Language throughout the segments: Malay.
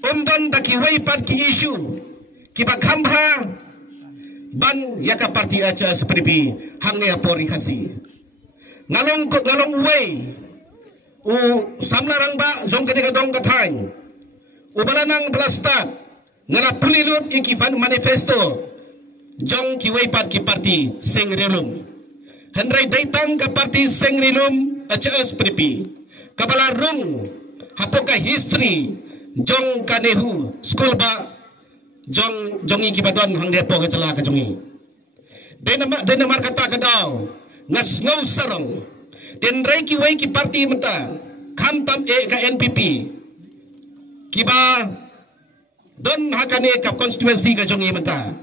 Umdan taki waipat ki isu ki bakhamha ban yaka parti aja seperti hangnya pori kasi ngalong wei u samlarang ba jong kadika dong katang u balanang belastat ngala pulilut iki fan manifesto jong ki waipat ki parti sengrilum henry daitang ka parti sengrilum aja seperti kabalarung hapoka history jong kanehu school ba jongi kibadon hang depo ke cela ke jongi denamar kata kadau ngas ngau sarong den reiki wei ki parti menta kham tam e ka NPP kiba don hakane ka constituency ka jongi menta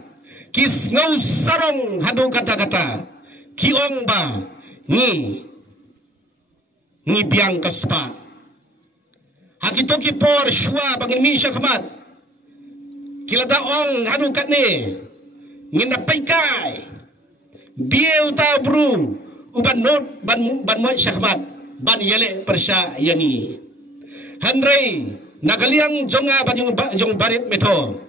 kis ngau sarong hadu kata-kata kiong ba ni biang kaspa hakito ki por shwa bangin mi syakmat kila daong hanu kat ni ngina paikai bieu ta bru uban not ban mo syakmat ban yele persya yangi hanrei nakaliang jonga ban jong barit meto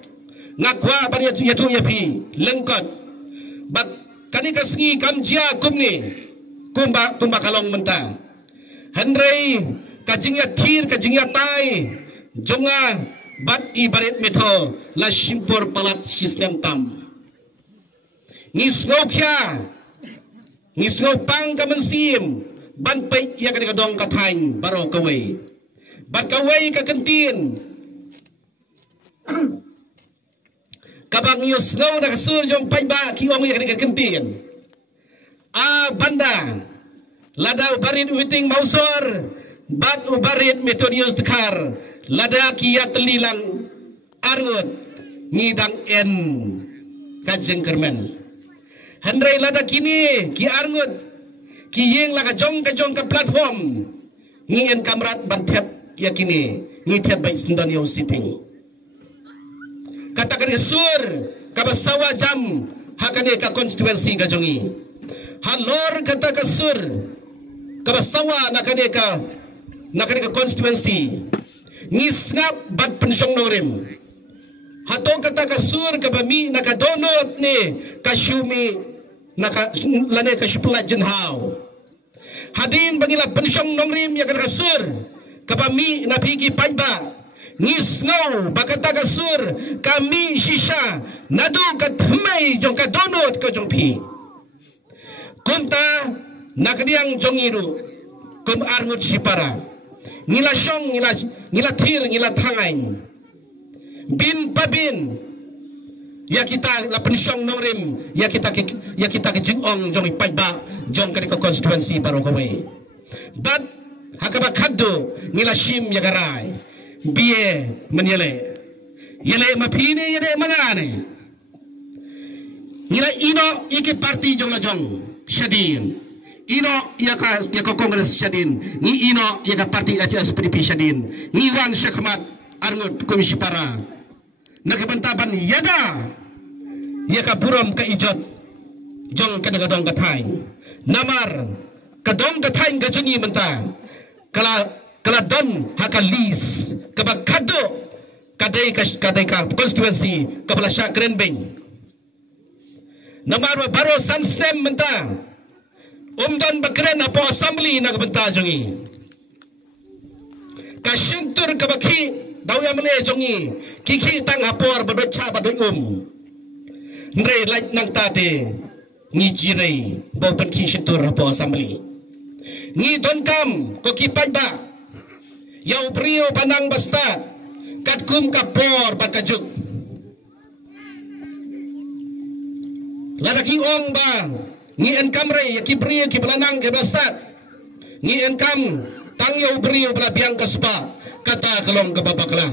ngakwa ban yatu yapi lengkot bak kani kasngi kamjia kumni kumba kalong menta hanrei kajingya thir kajingya tai jonga bat ibarit meto la shimpor palat sistem tam ngisngau kya ngisngau pang kamansim ban pai ya ka dong kathain baro kawai bat kawai ka kentin kabang yusngau na kasur jong pai ba ki ong ya ka kentin a banda ladaw barit witing mausor bat ubarit metodius dekar lada kia telilang argut ngidang en kajeng kermen handrai lada kini ki argut ki yeng la kajong ka platform ngien kamrat bantep yakini ngitep bai sendan yo sitting katakan sur kabasawa jam hakane ka constituency kajongi halor kata kasur kabasawa nakane ka constituency ngisngap bat pensyong norim hato kata kasur kabami nakadonot ni kasyumi lane kasyupla jenhaw hadin bangila pensyong norim ya kasur kabami napiki paiba ngisngaw bakata kasur kami shisha nadu katmay jong kadonot ka jong pi kunta nakadiang jongiru kum arngut sipara ngila syong ngila thir ngila thangain bin pabin ya kita la pensyong norim ya kita ke jingong jong paiba jong ka constituency baro kawe bat hakaba khaddo ngila shim ya garai biye menyele yele mapine yele mangane ngila ino iki parti jong la jong syadin ino yaka kongres syadin ni ino yaka parti ACS PDP syadin ni wan syakmat arngut komisi para nakabantaban yada yaka buram ka ijot jong kadang kathain namar kadong kathain gajengi menta kala don hakalis kabakado kadai ka constituency kabla syakren beng namar baro sanstem menta umdan bakren apo assembly nagbenta jongi kasyuntur kabaki dawya mene jongi kiki tang apor badocha badoy nrei like nang tate ni jirei bo ban ki syuntur apo assembly ni don kam ko kipai ba yaw brio panang bastat katkum kapor bakajuk ladaki ong ba ni enkam rei ki brio ki belanang ke bastat ni enkam tang yaw brio bala biang kaspa kata kalong ke babakla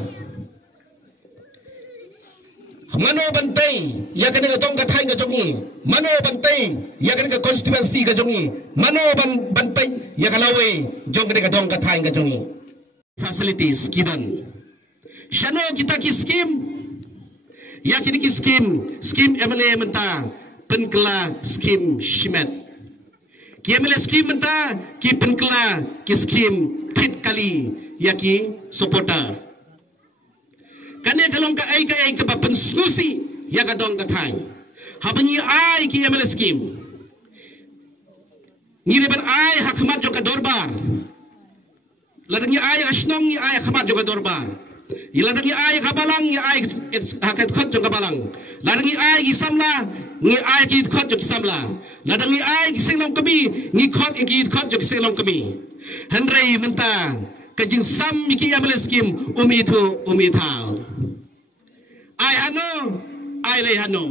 mano bantai ya kan ka tong kathain ka jongi mano bantai ya kan ka constituency ka jongi mano banpai ya kalawe jong ka tong kathain ka jongi facilities kidan shano kita ki scheme ya kini ki scheme MLA menta penkela scheme shimet ki MLA scheme menta ki penkela ki scheme tit kali yaki supporter. Kanya kalong ka ay kapapansusi ya kadong katay. Habang ni ay ki MLS scheme. Ngiriban ay hakamat jo kadorbar. Ladang ni ay asnong ni ay hakamat jo kadorbar. Ladang ni ay kabalang ni ay hakat khot jo kabalang. Ladang ni ay gisamla ni ay ki khot jo gisamla. Ladang ni ay gisinglong kami ni khot ki khot jo gisinglong kami. Henry menta kajing sam ki MLS scheme umithaw. Ay hano ay re hano.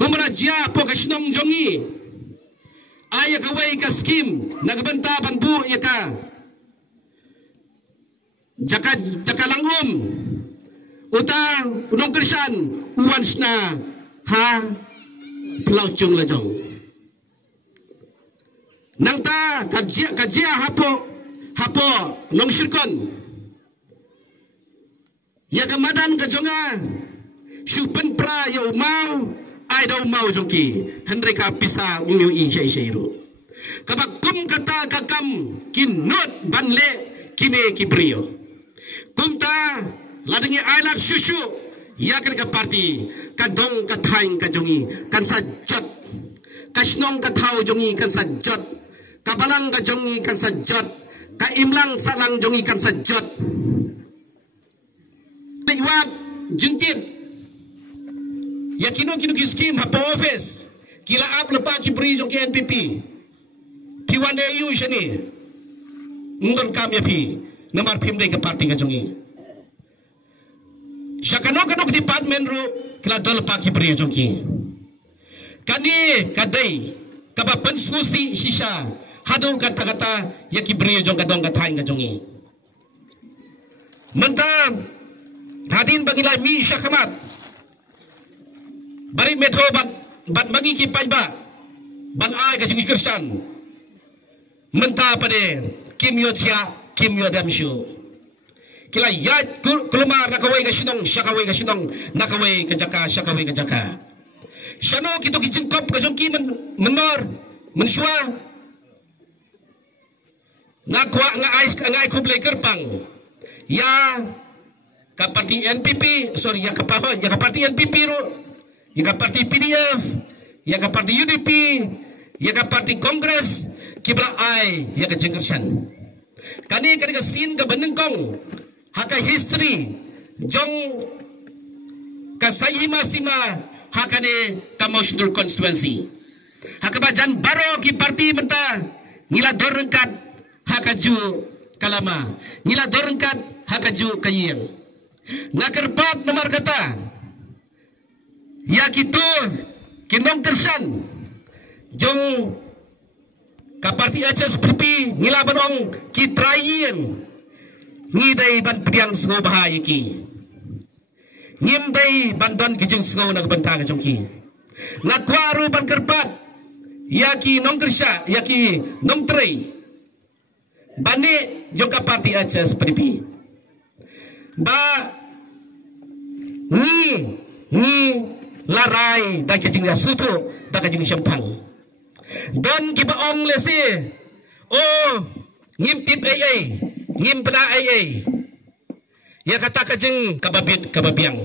Kumara jia po kasnong jongi. Ay kaway ka scheme nagbanta panbu yaka jaka langum utang unong Krisyan uwans na ha pelaucung lajong nang ta kajia hapo nong sirkon yaka madan kajonga syupen pra ya umau ay daw mau jongki Henry ka pisa unyo isairu kabag kum kata kakam kinot banle kine kibrio kumta ladingi ailat susu ya ka party kadong kathaing kajongi kan sajat kasnong kathau jongi kan sajat kabalang kajongi kan sajat kaimlang salang jongi kan sajat liwat jengkit ya kino ki scheme hapo office kila ap lepa ki bri jong ki NPP piwan yu shani ngon kam ya pi namar pim de ke party ka jongi syakano department ru kila dol pa ki bri jong ki kani kadai kaba pensusi sisa hadu kata-kata ya ki bri jong kadong katain ka jongi mentam hadin bagilai mi syakamat bari metho bat bagi ki pajba ban ai ka Krisyan menta pade kim yo damshu kila ya kulma nakawai ka sinong syakawai ka sinong nakawai ka jaka syakawai ka jaka syano kito ki jengkop ka jongki menor mensua nakwa ngai kublai kerpang ya ka parti NPP sorry ya ka parti NPP ro ya ka parti PDF, ya ka parti UDP, ya ka parti Kongres, kibla ai ya ka Krisyan. Kani ka sin ka benengkong, haka history, jong ka sayhima sima haka ne ka Motional Constituency. Haka bajan baro ki parti menta ngila dorengkat haka ju kalama, ngila dorengkat haka ju kayeng. Ngakerpat nomor kata ya kitu kinong Krisyan jong ka parti HSPP ngila banong kitrayen ngidai ban piang sungo bahaya ki ngimdai bandon kijeng sungo nagbanta ka jong ki nakwaru ban kerpat ya ki nong Krisya ya ki nong trei bani jong ka parti HSPP ba ni larai da kajing sutu da kajing syampang don kibaong lesi oh ngim tip AA ngim pena AA ya kata kajing kababiang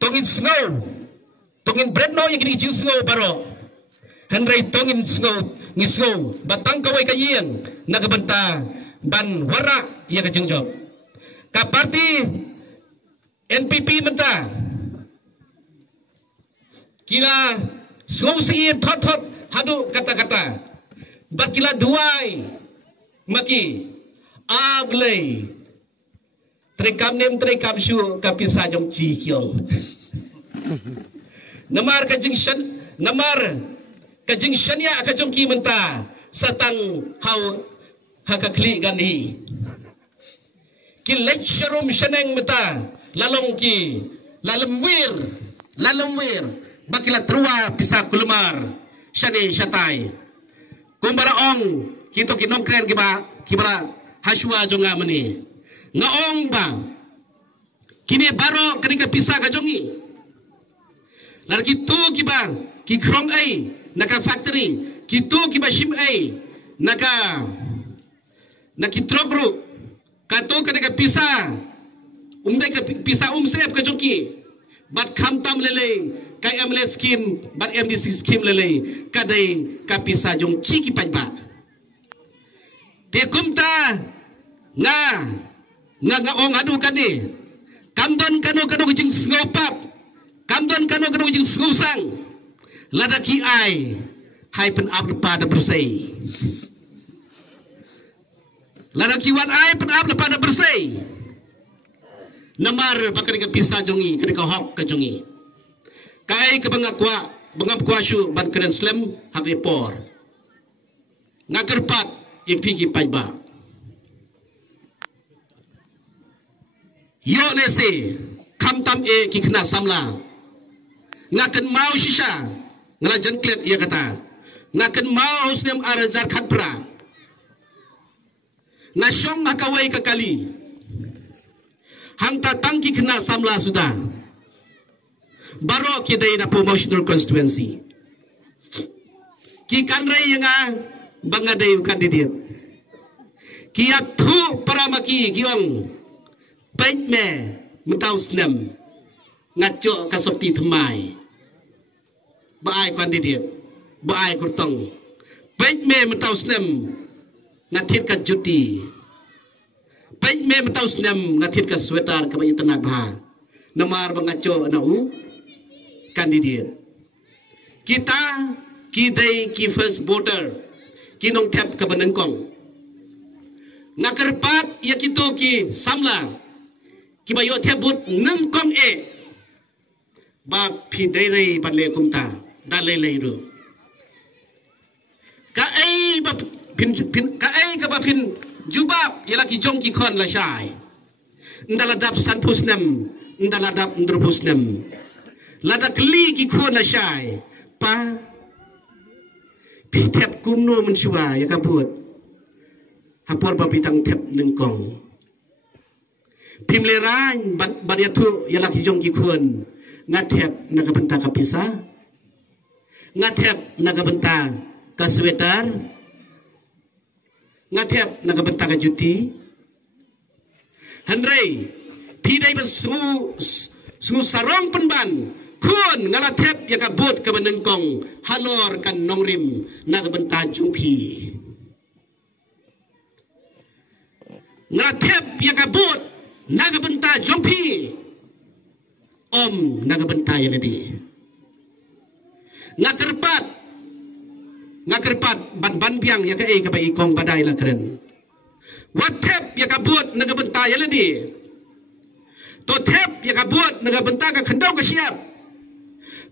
tongin snow tongin bread no yang kini snow baro Henry tongin snow ni snow batang kawai kayeng nagabanta ban wara ya kajing job ka parti NPP menta kila sengsi thot hadu kata-kata bakila duai maki ablay trekam syu kapisa jong chi kyong namar kajing ya ka jong ki menta satang hau hakakli ganhi ki lecturum shaneng meta lalong ki lalamwir bakila trua pisa kulumar syani syatai kumbaraong kito kinong kren kibara haswa jonga mani ngaong ba kini baro kenika pisa ka jongi lar kitu kiba ki krong ai naka factory kitu kiba shim ai naka nakitrogru kato kadang pisah umdai ke pisah sep ke jongki bat kham tam lele ka MLA scheme bat MDC scheme lele kadai ka pisah jong chi ki pajba te kumta nga ong adu kani kamdon kano jing snopap kamdon kano jing snusang ladaki ai hai pen ab pada bersai ladaki wan ai pen ab pada bersai namar bakari ka pisa jongi ka hok ka jongi kai ka bangap kwa shu ban kren slam hak repor ngagerpat impiki pajba yo lese kamtam e kikna samla ngaken mau shisha ngala janklet ia kata ngaken mau husnem arajar khatpra ngashong ngakawai kakali hangta tangki kena samla sudah baro kidai na promotional constituency ki kanrai nga bangadai candidate ki athu paramaki kiong pait me mutau snem ngaco kasopti thmai baai candidate baai kurtong pait me mutau snem ngathit ka juti pait me mutau snem ngathit ka sweater ka bayi tanat bha namar bangaco nau candidate kita kidai ki first voter kinong tap ka banengkong ngakerpat ya kitu ki samla ki bayo tebut nengkong e ba pidere banle kumta dalai ru ka ai ba pin ka ai ka ba pin jubab ya laki jong ki khon la shai ndaladap san pusnem ndaladap ndrupusnem ladak li ki khon la shai pa pi tep kumno mun shwa ya kabut hapor ba pitang tep nengkong pimleran badiatu ya laki jong ki khon ngatep nagabenta ka pisa ngatep nagabenta ka sweater ngatep nagabenta ka juti hanrei pidai ba sungu sarong penban kun ngalatep ya kabut ka benengkong halor kan nongrim nagabenta jumpi ngalatep ya kabut nagabenta jumpi om nagabenta ya ledi ngakerpat ban biang ya kai ka bai kong badai la kren watep ya kabut nagabenta ya ledi to tep ya kabut nagabenta ka khendau ka siap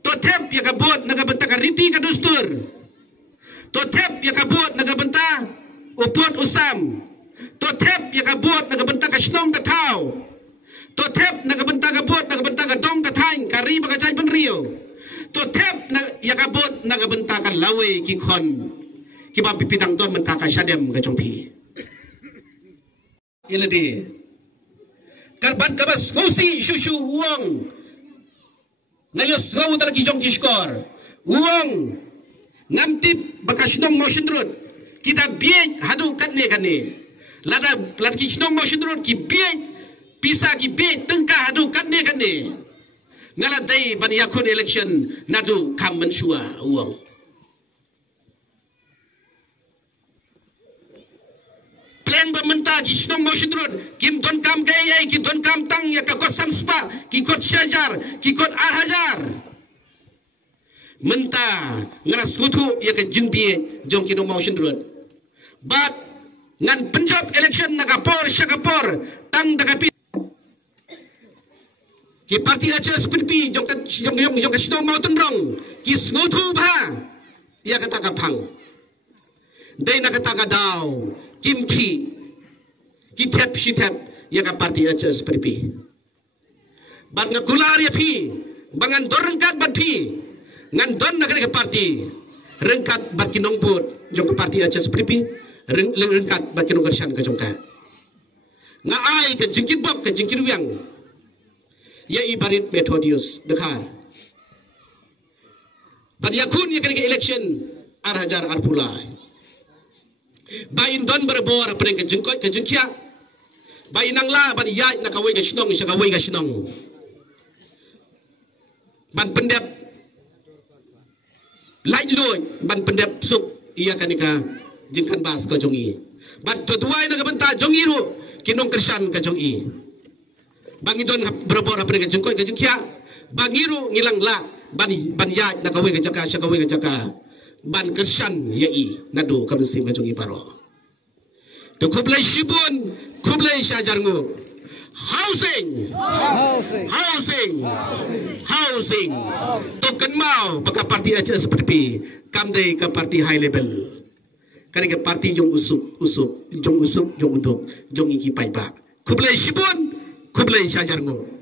to tep ya kabut nagabenta ka riti ka dustur to tep ya kabut nagabenta upot usam to tep ya kabut nagabenta ka snom ka thau to tep nagabenta ka bot nagabenta ka dong ka thain ka ri ba ka chai ban rio to tep ya kabut nagabenta ka lawe ki khon ki ba pipidang don menta ka syadem ka jongpi iladi karban kabas musi shushu uang ngayos ngau talaki jong ki skor uang ngamtip bakasnong motion road kita biej hadu kanne lada ladki snong motion road ki biej pisa ki biej tengka hadu kanne ngaladai ban yakun election nadu kam mensua uang plan bamenta ki snong motion road kim don kam gay ki don kam tang ya ka kot samspa ki kot syajar ki kot arhajar menta ngaras ngutu ya ka jingpi jong ki no motion road but ngan penjob election nagapor syakapor tang dagapi ki parti Aceh SPP jong ka sino mountain rong ki ngutu bha ya kata ka phang dei na kata ka daw kim ki tep shi tep ya ka parti Aceh SPP ban nga gular ya phi bangan dorengkat bat phi ngan don na ka parti rengkat bat kinong put jong ka parti Aceh SPP rengkat bat kinong kersan ka jong ka nga ai ka jingkir bok ka jingkir wiang ya ibarit Methodius dekhar bat yakun ya ka election arhajar arpulai bain don berbor apa yang kejengkot kejengkia Bai nang la ban ya na kawai ga shinong sha kawai ga shinong. Ban pendep lai loi ban pendep suk ia kanika jingkan bas ko jongi. Ban tuai na ga banta jongi ru kinong kersan ka jongi. Bangidon berobor apa dengan jengkoi ke jengkia. Bangiru ngilang la ban ya na kawai ga jaka sha kawai ga jaka. Ban kersan yai nadu kamsim ka jongi paro. To kublai shibun, kublai syajarmu. Housing. Token mau baka parti aja seperti kamdai ke parti high level. Kari ke parti jong usup, jong uduk, jong iki paiba. Kublai shibun, kublai syajarmu.